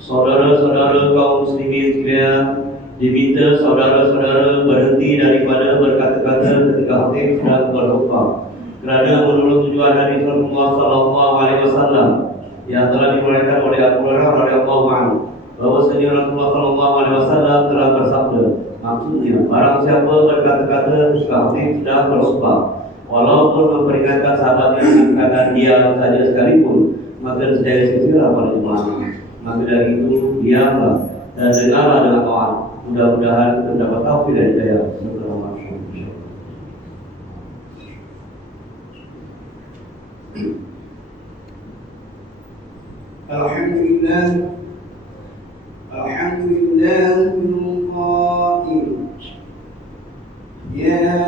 Saudara-saudara kaum muslimin sekalian, diminta saudara-saudara berhenti daripada berkata-kata ketika khatib sedang berkhutbah, kerana menurut tujuan Nabi sallallahu alaihi wasallam yang telah diriwayatkan oleh Abu Hurairah radhiyallahu anhu bahwasanya Rasulullah sallallahu alaihi wasallam telah bersabda, maksudnya barang siapa berkata-kata ketika khatib sedang berkhutbah, walaupun memperingatkan sahabatnya akan dia saja sekalipun, maka setiap sisilah pada jemaah. Maka dari itu diamlah dan dengarlah dengan taat. Mudah-mudahan kita mendapat taufik dan hidayah. Alhamdulillah, alhamdulillah qail. Ya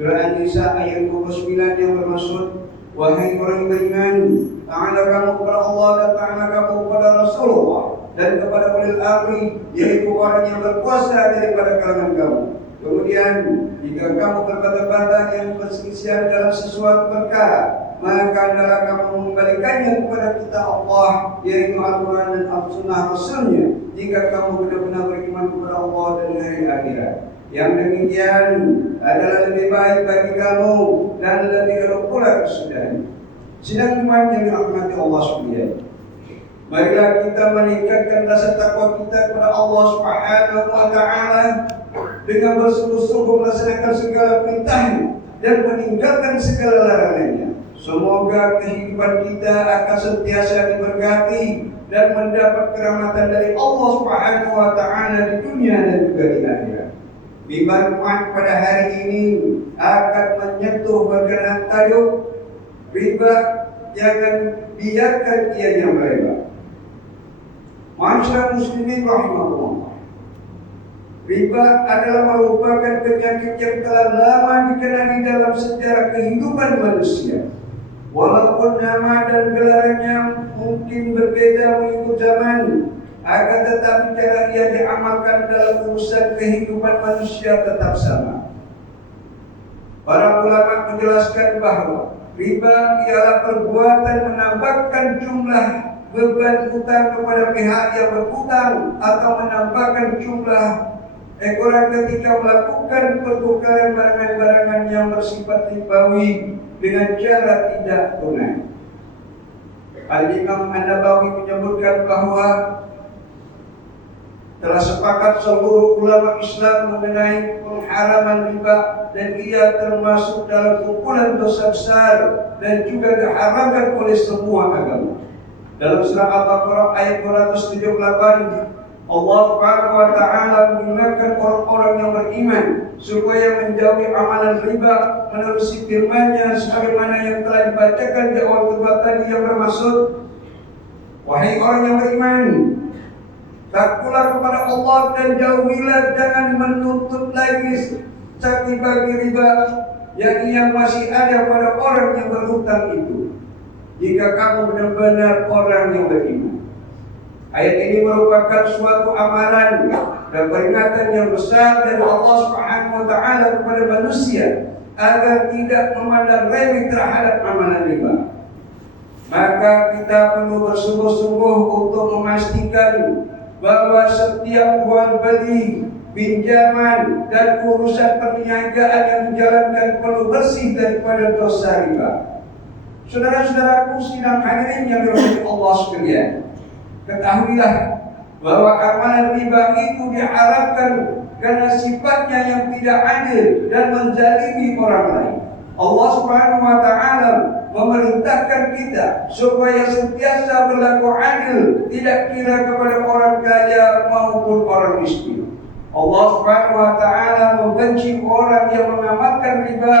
Surah An-Nisa ayat 29 yang bermaksud, wahai orang beriman, taatlah kamu kepada Allah dan taatlah kamu kepada Rasulullah dan kepada ulil amri, yaitu orang yang berkuasa daripada kalangan kamu. Kemudian, jika kamu berkata-kata yang perselisihan dalam sesuatu perkara, maka adalah kamu mengembalikannya kepada kita Allah, yaitu Al-Quran dan Al-Sunnah Rasulnya, jika kamu benar-benar beriman kepada Allah dan hari akhirat. Yang demikian adalah lebih baik bagi kamu dan lebih elok pula kesudahan. Sidang iman yang dirahmati Allah sekalian, marilah kita meningkatkan rasa takwa kita kepada Allah Subhanahu wa taala dengan bersungguh-sungguh melaksanakan segala perintahnya dan meninggalkan segala larangannya. Semoga kehidupan kita akan sentiasa diberkati dan mendapat kerahmatan dari Allah Subhanahu wa taala di dunia dan juga di akhirat. Mimbar Jumat pada hari ini akan menyentuh berkenaan tajuk riba, jangan biarkan ianya melebar. Masyarakat muslimin rahimahullah, riba adalah merupakan penyakit yang telah lama dikenali dalam sejarah kehidupan manusia. Walaupun nama dan gelarannya mungkin berbeda mengikut zaman, akan tetapi cara ia diamalkan dalam urusan kehidupan manusia tetap sama. Para ulama menjelaskan bahawa riba ialah perbuatan menambahkan jumlah beban hutang kepada pihak yang berhutang atau menambahkan jumlah ekoran ketika melakukan pertukaran barangan-barangan yang bersifat ribawi dengan cara tidak tunai. Al-Imam An-Nawawi menyebutkan bahawa telah sepakat seluruh ulama Islam mengenai pengharaman riba dan ia termasuk dalam kumpulan dosa besar dan juga diharamkan oleh semua agama. Dalam surah Al-Baqarah ayat 278, Allah Subhanahu wa taala mengingatkan orang-orang yang beriman supaya menjauhi amalan riba menerusi firman-Nya sebagaimana yang telah dibacakan di awal khutbah tadi yang bermaksud, wahai orang yang beriman, takutlah kepada Allah dan jauhilah, jangan menuntut lagi bagi riba yang masih ada pada orang yang berhutang itu, jika kamu benar-benar orang yang beriman. Ayat ini merupakan suatu amaran dan peringatan yang besar dari Allah Subhanahu wa taala kepada manusia agar tidak memandang remeh terhadap amalan riba. Maka kita perlu bersungguh-sungguh untuk memastikan bahwa setiap jual beli, pinjaman dan urusan perniagaan yang dijalankan perlu bersih daripada dosa riba. Saudara-saudaraku sidang hadirin yang dirahmati Allah sekalian, ketahuilah bahwa amalan riba itu diharapkan karena sifatnya yang tidak adil dan menzalimi orang lain. Allah Subhanahu wa taala memerintahkan kita supaya sentiasa berlaku adil, tidak kira kepada orang kaya maupun orang miskin. Allah Subhanahu wa taala membenci orang yang mengamalkan riba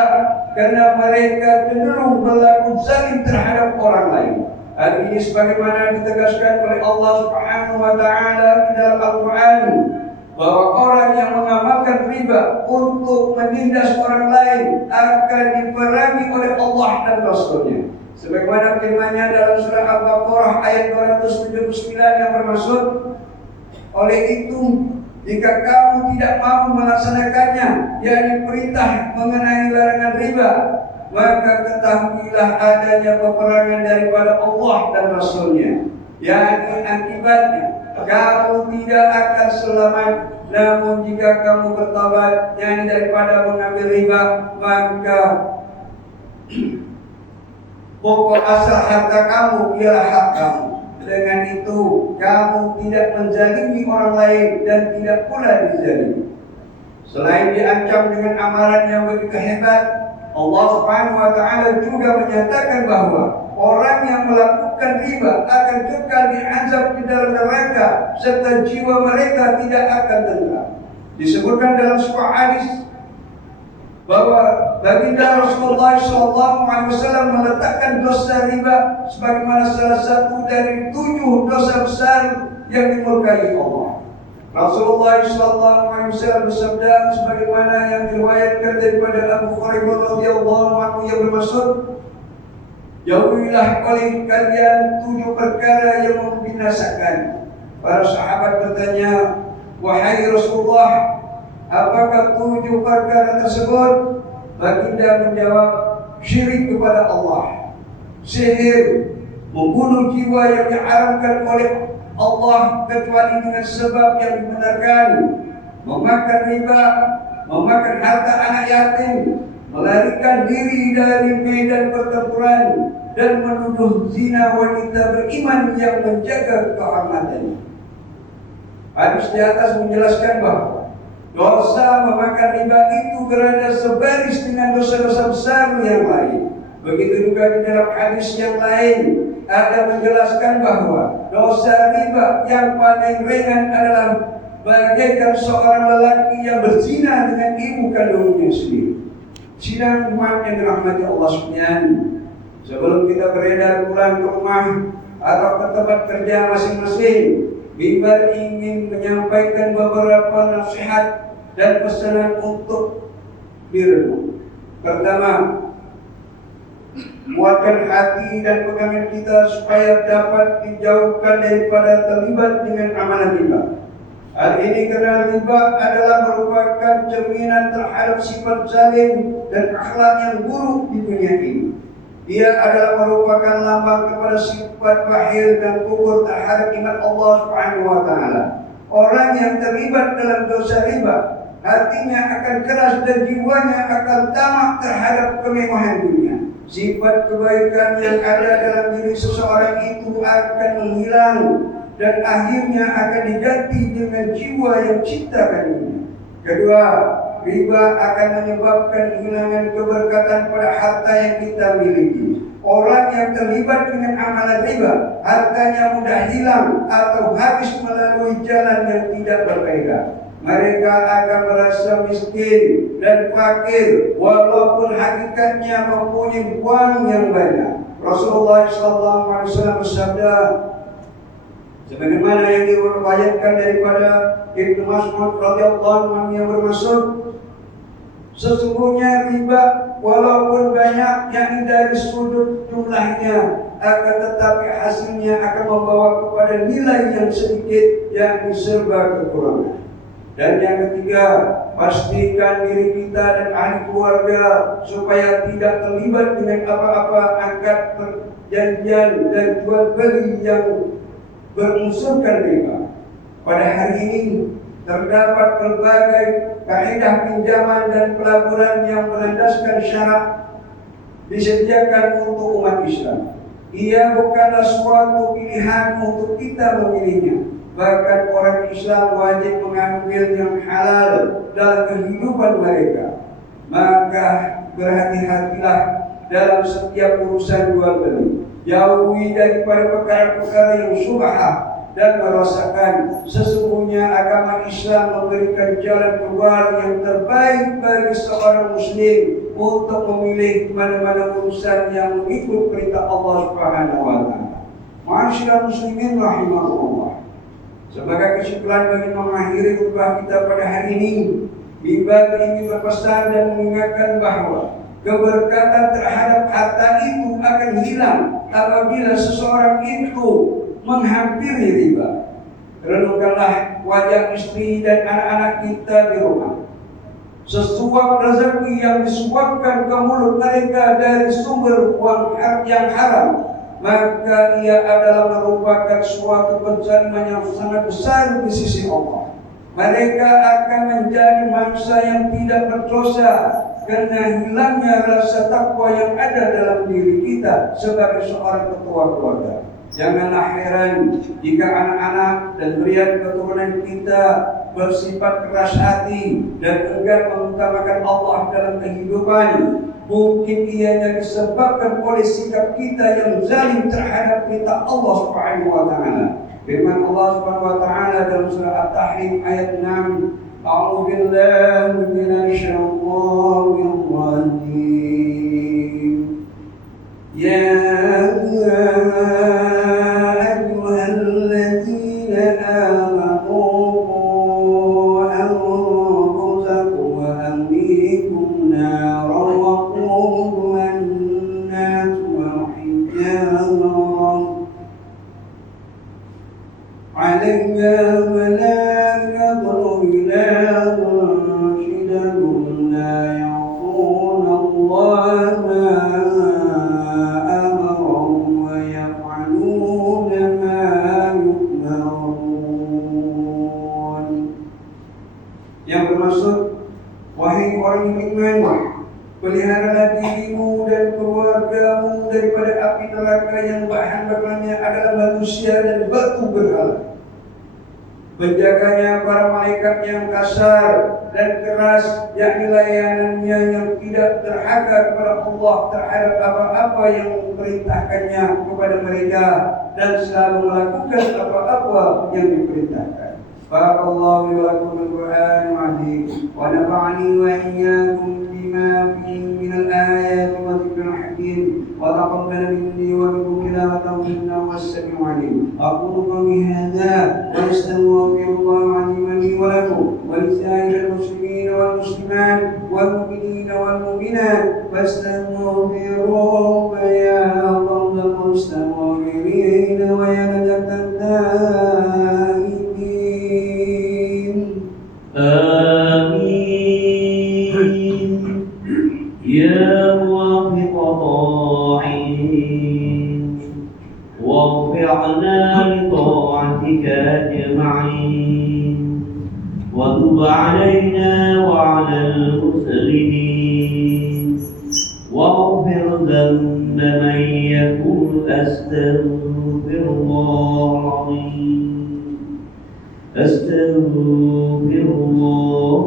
karena mereka cenderung berlaku zalim terhadap orang lain. Hal ini sebagaimana ditegaskan oleh Allah Subhanahu wa taala di dalam Al-Qur'an, bahwa orang yang mengamalkan riba untuk menindas orang lain akan diperangi oleh Allah dan Rasul-Nya. Sebagaimana firman-Nya dalam surah Al-Baqarah ayat 279 yang bermaksud, oleh itu jika kamu tidak mau melaksanakannya, yakni perintah mengenai larangan riba, maka ketahuilah adanya peperangan daripada Allah dan Rasul-Nya, yakni akibatnya kamu tidak akan selamat. Namun jika kamu bertobat yakni daripada mengambil riba, maka pokok asal harta kamu ialah hak kamu. Dengan itu kamu tidak menzalimi orang lain dan tidak pula dizalimi. Selain diancam dengan amalan yang begitu hebat, Allah Subhanahu wa taala juga menyatakan bahwa orang yang melakukan riba akan kekal diazab di dalam neraka serta jiwa mereka tidak akan tentram. Disebutkan dalam sebuah hadis bahwa baginda Rasulullah SAW meletakkan dosa riba sebagaimana salah satu dari 7 dosa besar yang dimurkai Allah. Rasulullah SAW bersabda sebagaimana yang diriwayatkan daripada Abu Hurairah radhiyallahu anhu yang bermaksud, jauhilah oleh kalian 7 perkara yang membinasakan. Para sahabat bertanya, wahai Rasulullah, apakah 7 perkara tersebut? Baginda menjawab, syirik kepada Allah, sihir, membunuh jiwa yang diharamkan oleh Allah kecuali dengan sebab yang dibenarkan, memakan riba, memakan harta anak yatim, melarikan diri dari medan pertempuran, dan menuduh zina wanita beriman yang menjaga kehormatannya. Hadis di atas menjelaskan bahwa dosa memakan riba itu berada sebaris dengan dosa-dosa besar yang lain. Begitu juga di dalam hadis yang lain ada menjelaskan bahwa dosa riba yang paling ringan adalah bagaikan seorang lelaki yang berzina dengan ibu kandungnya sendiri. Sidang umat yang dirahmati Allah sekalian, sebelum kita beredar pulang ke rumah atau ke tempat kerja masing-masing, Mimbar ingin menyampaikan beberapa nasihat dan pesanan untuk direnung. Pertama, kuatkan hati dan pegangan kita supaya dapat dijauhkan daripada terlibat dengan amalan riba. Hal ini karena riba adalah merupakan cerminan terhadap sifat zalim dan akhlak yang buruk di dunia ini. Ia adalah merupakan lambang kepada sifat bakhil dan kufur terhadap nikmat Allah Subhanahu wa taala. Orang yang terlibat dalam dosa riba, hatinya akan keras dan jiwanya akan tamak terhadap kemewahan dunia. Sifat kebaikan yang ada dalam diri seseorang itu akan menghilang dan akhirnya akan diganti dengan jiwa yang cinta dunia. Kedua, riba akan menyebabkan kehilangan keberkatan pada harta yang kita miliki. Orang yang terlibat dengan amalan riba, hartanya mudah hilang atau habis melalui jalan yang tidak berfaedah. Mereka akan merasa miskin dan fakir walaupun hakikatnya mempunyai uang yang banyak. Rasulullah SAW bersabda, sebagaimana yang diriwayatkan daripada Ibnu Mas'ud radhiyallahu anhu yang bermaksud, sesungguhnya riba walaupun banyak yakni dari sudut jumlahnya, akan tetapi hasilnya akan membawa kepada nilai yang sedikit yakni serba kekurangan. Dan yang ketiga, pastikan diri kita dan ahli keluarga supaya tidak terlibat dengan apa-apa janjian dan jual beli yang berunsurkan riba. Pada hari ini terdapat berbagai kaedah pinjaman dan pelaburan yang berlandaskan syarat disediakan untuk umat Islam. Ia bukanlah suatu pilihan untuk kita memilihnya. Bahkan orang Islam wajib mengambil yang halal dalam kehidupan mereka. Maka berhati-hatilah dalam setiap urusan jual beli. Jauhi daripada perkara-perkara yang syubhat dan merasakan sesungguhnya agama Islam memberikan jalan keluar yang terbaik bagi seorang muslim untuk memilih mana-mana urusan yang mengikut perintah Allah Subhanahu wa taala. Ma'asyiral muslimin rahimakumullah. Sebagai kesimpulan bagi mengakhiri khutbah kita pada hari ini, mimbar ini berpesan dan mengingatkan bahawa keberkatan terhadap harta itu akan hilang apabila seseorang itu menghampiri riba. Renungkanlah wajah istri dan anak-anak kita di rumah. Sesuap rezeki yang disuapkan ke mulut mereka dari sumber uang yang haram, maka ia adalah merupakan suatu kezaliman yang sangat besar di sisi Allah. Mereka akan menjadi manusia yang tidak berdosa karena hilangnya rasa takwa yang ada dalam diri kita sebagai seorang ketua keluarga. Janganlah heran jika anak-anak dan berian keturunan kita bersifat keras hati dan enggan mengutamakan Allah dalam kehidupan. Mungkin ianya disebabkan oleh sikap kita yang zalim terhadap perintah Allah Subhanahu wa taala. Firman Allah Subhanahu wa taala dalam surah At-Tahrim ayat 6, A'udzu billahi minasy syaithanir rajim. Ya ayyuhalladzina amanu anfusakum wa ahlikum naran waquduha an-nas wal hijarah 'alayha malaikatun ghilazun shidadun la ya'suna Allah ma amarahum wa yaf'aluna ma yu'marun. Yang bermaksud, wahai orang yang beriman, peliharalah dirimu dan keluargamu daripada api neraka yang bahan bakarnya adalah manusia dan batu berhala. Penjaganya para malaikat yang kasar dan keras, yakni layanannya yang tidak terhaka kepada Allah terhadap apa-apa yang diperintahkannya kepada mereka dan selalu melakukan apa-apa yang diperintahkan. Barakallahu li wa lakum bil Qur'anil azim wa nafa'ani wa iyyakum bima fihi min al-ayati wa dhikril hakim wa taqabbal minni wa minkum tilawatahu innahu was-sami'ul 'alim. Aqulu qawli hadza wa astaghfirullah li wa lakum wa li sa'iril muslimin wal muslimat wal mu'minina wal mu'minat fastaghfiruhu ya rabbal mustaghfirin wa ya najatan da'imin. آمين يا موافق طاعين ووفقنا لطاعتك أجمعين وتب علينا وعلى المسلمين واغفر ذنب من يقول أستغفر الله العظيم أستغفر الله.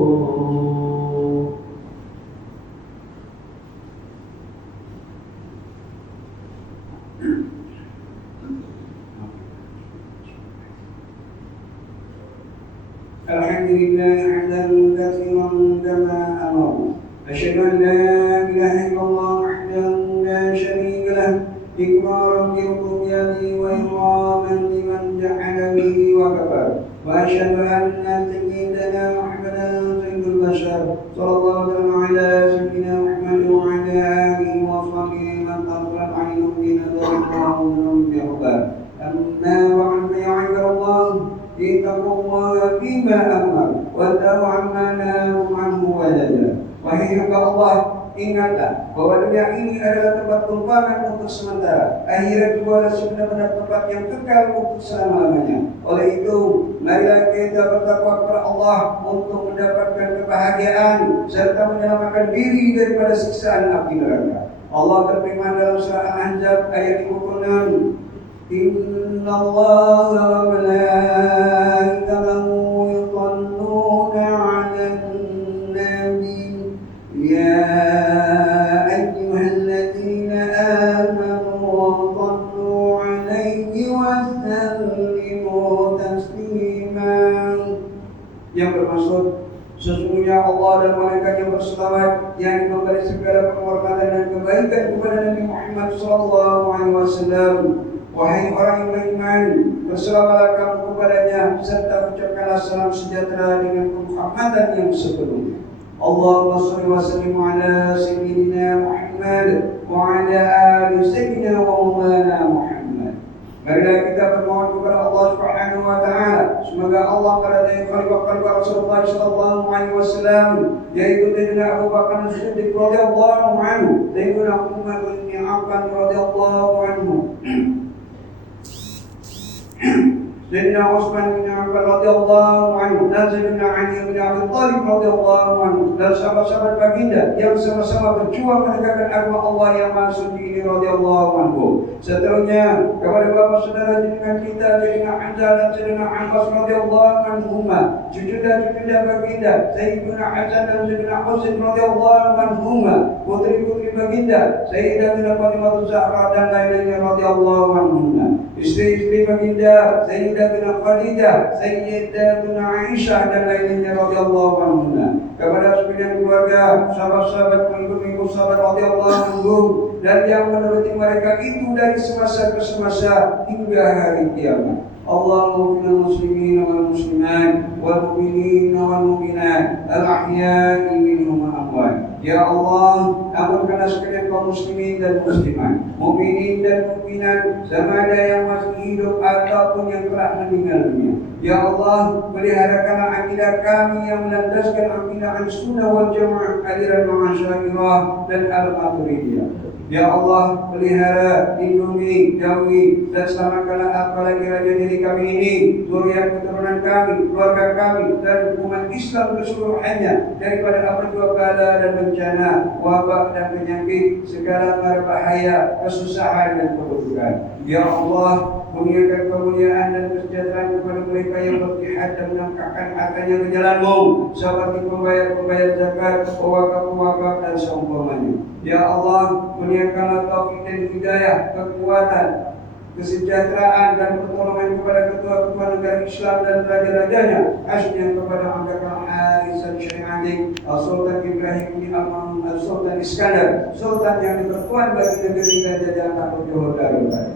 Alhamdulillah hamdan katsiran kama amara. Asyhadu an la ilaha illallah wahdahu la syarika lah iqraran bi rububiyyatihi wa iqraman liman jahada bihi wa kafar. Wa asyhadu anna sayyidana Muhammadan sayyidul bashar sallallahu ala sayyidina Muhammad wa ala alihi wa sahbihi man taqabbal anhum bi nadarihi bi hubbah. Amma ba'du ya ibadallah, ittaqullaha fima amar wa ta'u amma nahakum anhu wa zajara. Wahai hamba Allah, Ingatlah bahwa dunia ini adalah tempat tumpangan untuk sementara. Akhirat juga adalah sebenar-benar tempat yang kekal untuk selama-lamanya. Oleh itu, marilah kita bertakwa kepada Allah untuk mendapatkan kebahagiaan serta menyelamatkan diri daripada siksaan api neraka. Allah berfirman dalam surah Al-Ahzab ayat 56, Inna Allah wa malaikatahu yusalluna 'alan nabi ya ayyuhalladzina amanu sallu 'alaihi wa sallimu taslima. Yang bermaksud sesungguhnya Allah dan malaikat yang berselawat yang memberi segala penghormatan dan kebaikan kepada Nabi Muhammad SAW. Wahai orang yang beriman, berselawatlah kamu kepadanya serta ucapkanlah salam sejahtera dengan penghormatan yang sepenuhnya. Allahumma shalli wa sallim ala sayyidina Muhammad wa ala ali sayyidina wa maulana Muhammad. Marilah kita bermohon kepada Allah Subhanahu wa taala semoga Allah meridai khalifah Rasulullah sallallahu alaihi wasallam yaitu Sayyidina Abu Bakar As-Siddiq radhiyallahu anhu, Sayyidina Umar bin Affan radhiyallahu anhu, Sayyidina Utsman bin Affan radhiyallahu anhu, dan Sayyidina Ali bin Abi Thalib radhiyallahu anhu, dan sahabat-sahabat baginda yang sama-sama berjuang menegakkan agama Allah yang maha suci ini radhiyallahu anhu. Seterusnya kepada bapak saudara junjungan kita Sayyidina Hamzah dan Sayyidina Abbas radhiyallahu anhuma, cucu dan cucunya baginda Sayyidina Hasan dan Sayyidina Husain radhiyallahu anhuma, putri-putri baginda Sayyidatina Fatimah Zahra dan lain-lainnya radhiyallahu anhuma, istri-istri baginda Sayyidatina Khadijah, Sayyidatina Aisyah dan lain-lainnya radhiyallahu anhuma, kepada sekalian keluarga, sahabat-sahabat, pengikut-pengikut sahabat radhiyallahu anhum, dan yang menuruti mereka itu dari semasa ke semasa hingga hari kiamat. Allahumma inna muslimin wal muslimat wal mu'minin wal mu'minat al-ahya'i minhum wal amwat. Ya Allah, ampunkanlah sekalian kaum muslimin dan muslimat, mukminin dan mukminat, sama ada yang masih hidup ataupun yang telah meninggal dunia. Ya Allah, peliharakanlah akidah kami yang melandaskan akidah Ahlussunnah wal Jamaah, aliran Asy'ariyah dan Al-Maturidiyah. Ya Allah, pelihara, lindungi, jauhi, dan selamatkanlah apalagi raja diri kami ini, zuriat keturunan kami, keluarga kami, dan umat Islam keseluruhannya daripada apa jua bala dan bencana, wabak dan penyakit, segala mara bahaya, kesusahan dan keburukan. Ya Allah, kurniakan kemuliaan dan kesejahteraan kepada mereka yang berjihad dan menangkapkan hartanya ke jalan-Mu, seperti pembayar-pembayar zakat, pewakaf-pewakaf dan seumpamanya. Ya Allah, kurniakanlah taufik dan hidayah, kekuatan, kesejahteraan dan pertolongan kepada ketua-ketua negara Islam dan raja-rajanya, khususnya kepada Angkatan Arisan Syariatik, Sultan Ibrahim bin Sultan Iskandar, Sultan yang diperkuat bagi negeri dan jajahan Takluk Johor Darul Tadi.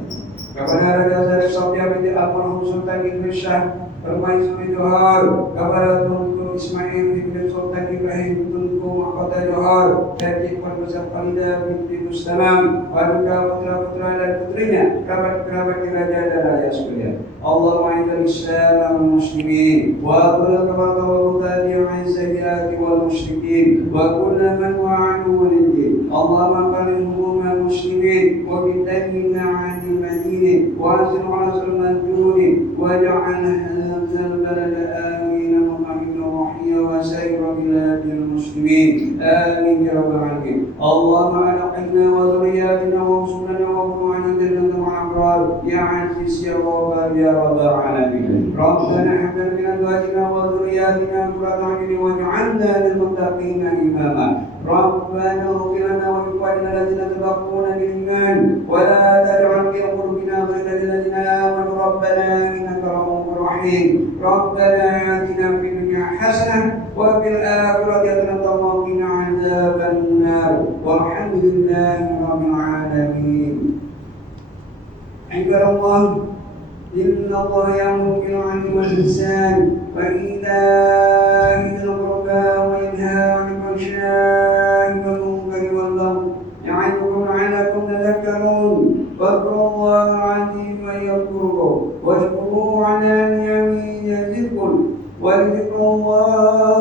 Kepada Raja Zahid Sofia binti Al-Marhum Sultan Idris Shah Permaisuri Johor, kepada Tunku Ismail bin Sultan Ibrahim Tunku Mahkota Johor, Datuk Perbesar Khalida binti Mustamam, paduka putra-putra dan putrinya, kerabat-kerabat raja dan rakyat sekalian. Allahumma a'inal Islam wal muslimin wa qul kama tawallati an sayyiati wal musyrikin wa kullu man wa'anu wal din. Allahumma qallil humul muslimin wa bidayna 'anil madinin wa anzil 'asr al-manjuni wa ja'alna البلد آمين مطمئنا رحيا وسائر بلاد المسلمين آمين يا رب العالمين. اللهم ألقنا وذرياتنا وانصرنا وقل عن الجنة مع الأبرار يا عزيز يا غفار يا رب العالمين. ربنا هب لنا من أزواجنا وذرياتنا قرة أعين واجعلنا للمتقين إماما. ربنا اغفر لنا ولإخواننا الذين سبقونا بالإيمان ولا تجعل في قلوبنا غلا للذين آمنوا ربنا إنك رؤوف رحيم. ربنا آتنا في الدنيا حسنة وفي الآخرة حسنة وقنا عذاب النار والحمد لله رب العالمين. عباد الله، إن الله يأمر بالعدل والإحسان وإيتاء ذي القربى وينهى عن الفحشاء والمنكر والبغي يعظكم لعلكم تذكرون. واذكروا الله العظيم يذكركم واشكروه على نعمه يزدكم ولذكر الله